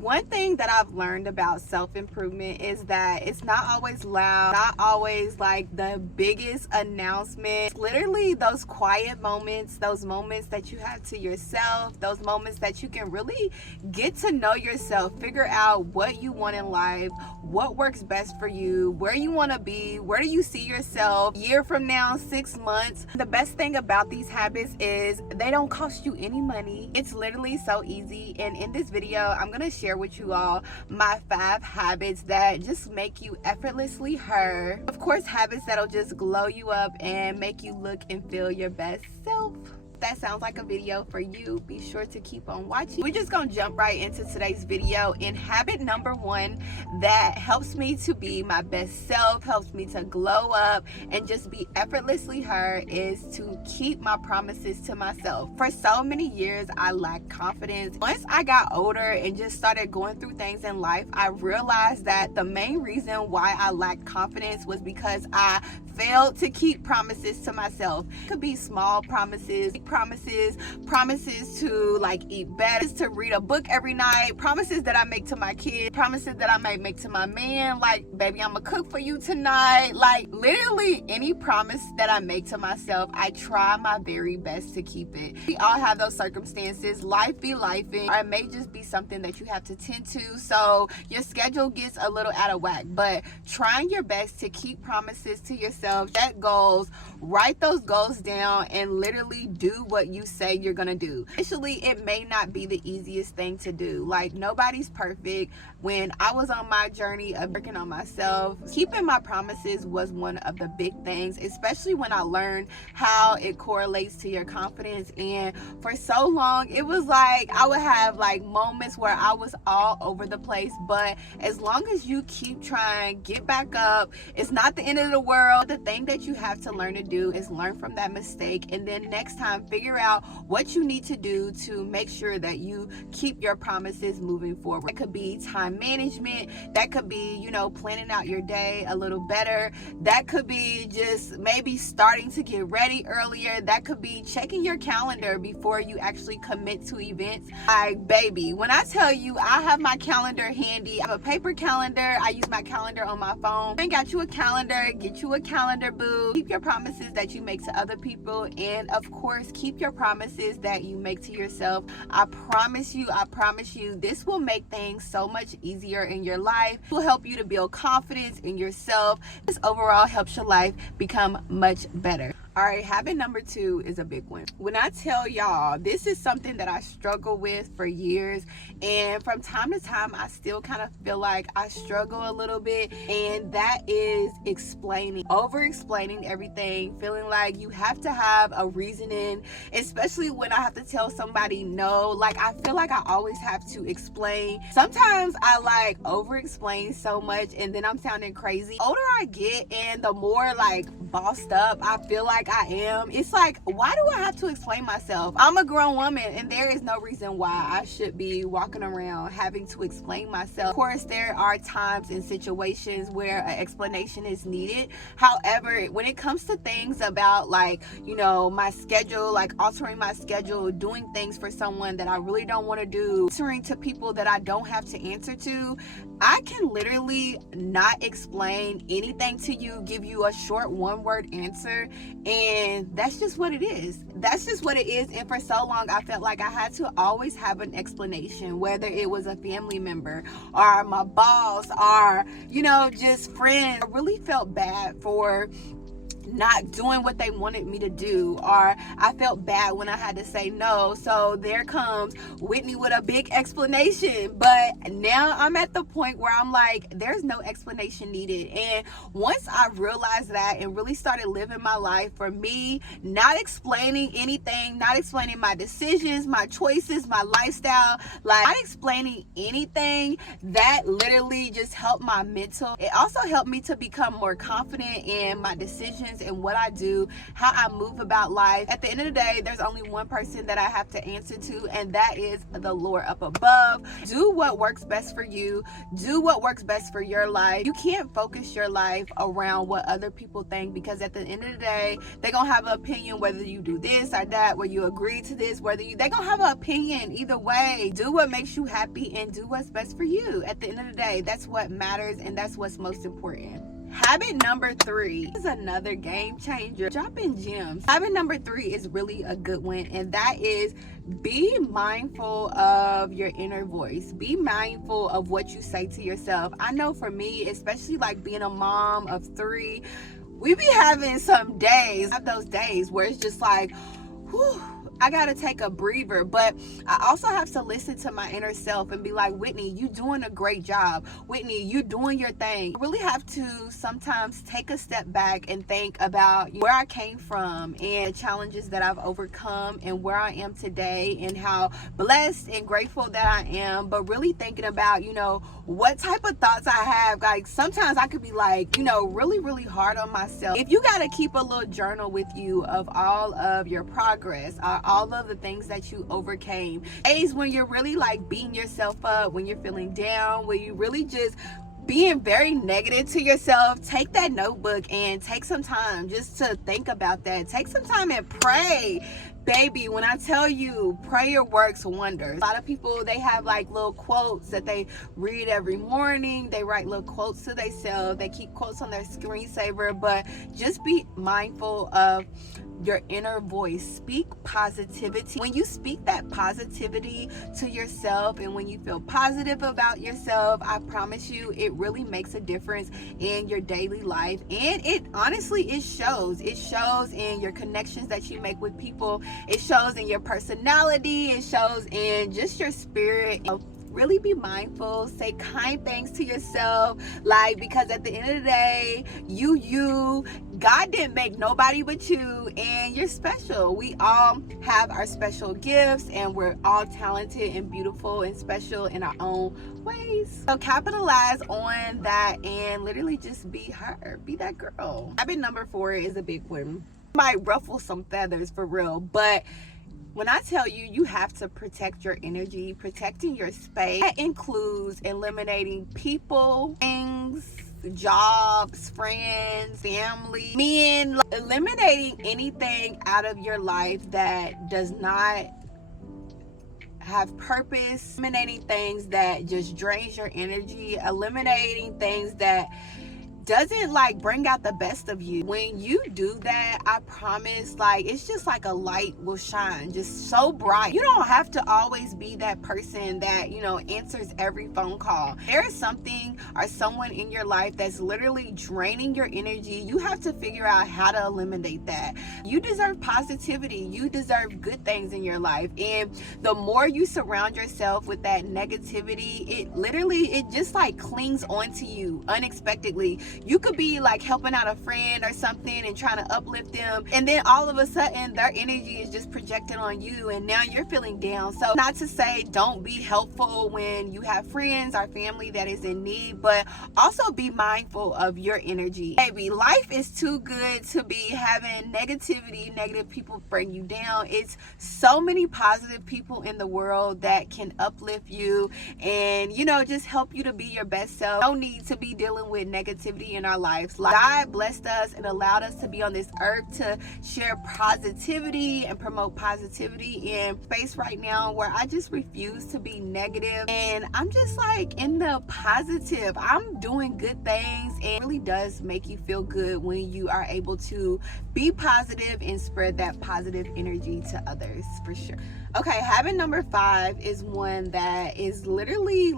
One thing that I've learned about self-improvement is that it's not always loud, not always like the biggest announcement. Literally those quiet moments, those moments that you have to yourself, those moments that you can really get to know yourself, figure out what you want in life, what works best for you, where you want to be, where do you see yourself a year from now, 6 months. The best thing about these habits is they don't cost you any money. It's literally so easy. And in this video, I'm going to share with you all my 5 habits that just make you effortlessly her. Of course, habits that'll just glow you up and make you look and feel your best self. That sounds like a video for you. Be sure to keep on watching. We're just gonna jump right into today's video. And habit number 1 that helps me to be my best self, helps me to glow up and just be effortlessly her, is to keep my promises to myself. For so many years I lacked confidence. Once I got older and just started going through things in life, I realized that the main reason why I lacked confidence was because I failed to keep promises to myself. It could be small promises to like eat better, to read a book every night, promises that I make to my kids, promises that I might make to my man, like, baby, I'm gonna cook for you tonight. Like, literally any promise that I make to myself, I try my very best to keep it. We all have those circumstances. Life be lifing, or it may just be something that you have to tend to, so your schedule gets a little out of whack. But trying your best to keep promises to yourself, set goals, write those goals down, and literally do what you say you're gonna do. Initially, it may not be the easiest thing to do. Like, nobody's perfect. When I was on my journey of working on myself, keeping my promises was one of the big things, especially when I learned how it correlates to your confidence. And for so long, it was like I would have like moments where I was all over the place, but as long as you keep trying, get back up, it's not the end of the world. The thing that you have to learn to do is learn from that mistake, and then next time figure out what you need to do to make sure that you keep your promises moving forward. It could be time management, that could be, you know, planning out your day a little better, that could be just maybe starting to get ready earlier, that could be checking your calendar before you actually commit to events. Like, baby, when I tell you I have my calendar handy, I have a paper calendar, I use my calendar on my phone. I got you a calendar, get you a calendar, boo. Keep your promises that you make to other people, and of course keep your promises that you make to yourself. I promise you, this will make things so much easier in your life. It will help you to build confidence in yourself. This overall helps your life become much better. All right, habit number 2 is a big one. When I tell y'all, this is something that I struggle with for years, and from time to time I still kind of feel like I struggle a little bit, and that is over explaining everything, feeling like you have to have a reasoning, especially when I have to tell somebody no. Like, I feel like I always have to explain. Sometimes I like over explain so much and then I'm sounding crazy. The older I get and the more like bossed up I feel like I am, it's like, why do I have to explain myself? I'm a grown woman and there is no reason why I should be walking around having to explain myself. Of course, there are times and situations where an explanation is needed. However, when it comes to things about, like, you know, my schedule, like altering my schedule, doing things for someone that I really don't want to do, answering to people that I don't have to answer to, I can literally not explain anything to you, give you a short 1-word answer, and that's just what it is. That's just what it is. And for so long I felt like I had to always have an explanation, whether it was a family member or my boss or, you know, just friends. I really felt bad for not doing what they wanted me to do, or I felt bad when I had to say no. So there comes Whitney with a big explanation. But now I'm at the point where I'm like, there's no explanation needed. And once I realized that and really started living my life for me, not explaining anything, not explaining my decisions, my choices, my lifestyle, like not explaining anything, that literally just helped my mental. It also helped me to become more confident in my decisions actions and what I do, how I move about life. At the end of the day, there's only one person that I have to answer to, and that is the Lord up above. Do what works best for you. Do what works best for your life. You can't focus your life around what other people think, because at the end of the day, they're gonna have an opinion whether you do this or that, whether you agree to this, they're gonna have an opinion either way. Do what makes you happy and do what's best for you. At the end of the day, that's what matters, and that's what's most important. Habit number 3 is another game changer. Dropping gems. Habit number 3 is really a good one, and that is be mindful of your inner voice. Be mindful of what you say to yourself. I know for me, especially like being a mom of 3, we be having some days, have those days where it's just like, whew, I gotta take a breather. But I also have to listen to my inner self and be like, Whitney, you doing a great job. Whitney, you doing your thing. I really have to sometimes take a step back and think about where I came from and the challenges that I've overcome and where I am today and how blessed and grateful that I am. But really thinking about, what type of thoughts I have. Like sometimes I could be like, really, really hard on myself. If you gotta keep a little journal with you of all of your progress, all of the things that you overcame, days when you're really like beating yourself up, when you're feeling down, when you really just being very negative to yourself, take that notebook and take some time just to think about that. Take some time and pray. Baby, when I tell you, prayer works wonders. A lot of people, they have like little quotes that they read every morning. They write little quotes to themselves. They keep quotes on their screensaver, but just be mindful of your inner voice. Speak positivity. When you speak that positivity to yourself and when you feel positive about yourself, I promise you, it really makes a difference in your daily life. And it shows. It shows in your connections that you make with people. It shows in your personality. It shows in just your spirit. Really be mindful. Say kind things to yourself, because at the end of the day, God didn't make nobody but you, and you're special. We all have our special gifts, and we're all talented and beautiful and special in our own ways. So capitalize on that and literally just be her. Be that girl. Habit number 4 is a big one. Might ruffle some feathers for real, but when I tell you, you have to protect your energy, protecting your space, that includes eliminating people, things, jobs, friends, family, men, eliminating anything out of your life that does not have purpose, eliminating things that just drains your energy, eliminating things that doesn't bring out the best of you. When you do that, I promise, it's just like a light will shine, just so bright. You don't have to always be that person that answers every phone call. There is something or someone in your life that's literally draining your energy. You have to figure out how to eliminate that. You deserve positivity. You deserve good things in your life, and the more you surround yourself with that negativity, it just clings onto you unexpectedly. You could be helping out a friend or something and trying to uplift them, and then all of a sudden their energy is just projected on you, and now you're feeling down. So not to say don't be helpful when you have friends or family that is in need, but also be mindful of your energy. Baby, life is too good to be having negativity. Negative people bring you down. It's so many positive people in the world that can uplift you and just help you to be your best self. No need to be dealing with negativity in our lives. God blessed us and allowed us to be on this earth to share positivity and promote positivity in space right now where I just refuse to be negative, and I'm just in the positive. I'm doing good things, and it really does make you feel good when you are able to be positive and spread that positive energy to others, for sure. Okay, habit number 5 is one that is literally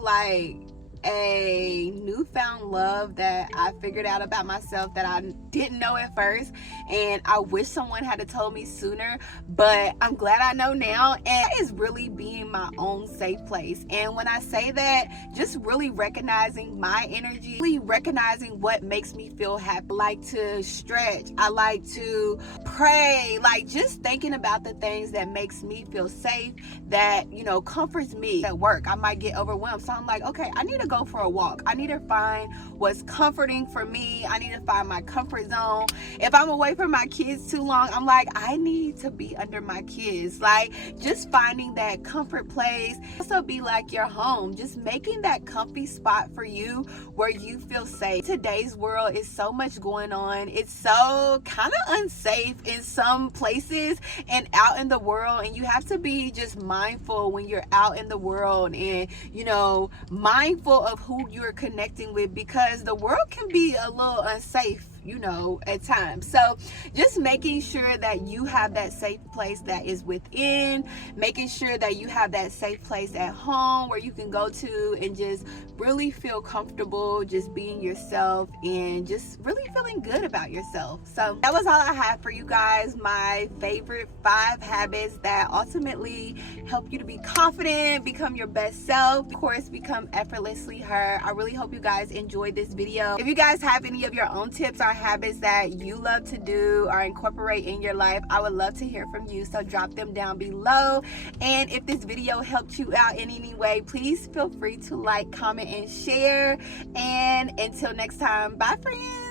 a newfound love that I figured out about myself that I didn't know at first, and I wish someone had told me sooner, but I'm glad I know now. And that is really being my own safe place. And when I say that, just really recognizing my energy, really recognizing what makes me feel happy. I like to stretch, I like to pray, just thinking about the things that makes me feel safe, that comforts me. At work I might get overwhelmed, so I'm okay, I need to go go for a walk. I need to find what's comforting for me. I need to find my comfort zone. If I'm away from my kids too long, I'm like, I need to be under my kids. Like, just finding that comfort place. Also be like your home, just making that comfy spot for you where you feel safe. Today's world is so much going on. It's so kind of unsafe in some places and out in the world, and you have to be just mindful when you're out in the world, and you know, mindful of who you're connecting with, because the world can be a little unsafe, you know, at times. So just making sure that you have that safe place that is within, making sure that you have that safe place at home where you can go to and just really feel comfortable just being yourself and just really feeling good about yourself. So that was all I had for you guys, my favorite 5 habits that ultimately help you to be confident, become your best self, of course, become effortlessly her. I really hope you guys enjoyed this video. If you guys have any of your own tips or habits that you love to do or incorporate in your life, I would love to hear from you, so drop them down below. And if this video helped you out in any way, please feel free to like, comment, and share. And until next time, bye friends.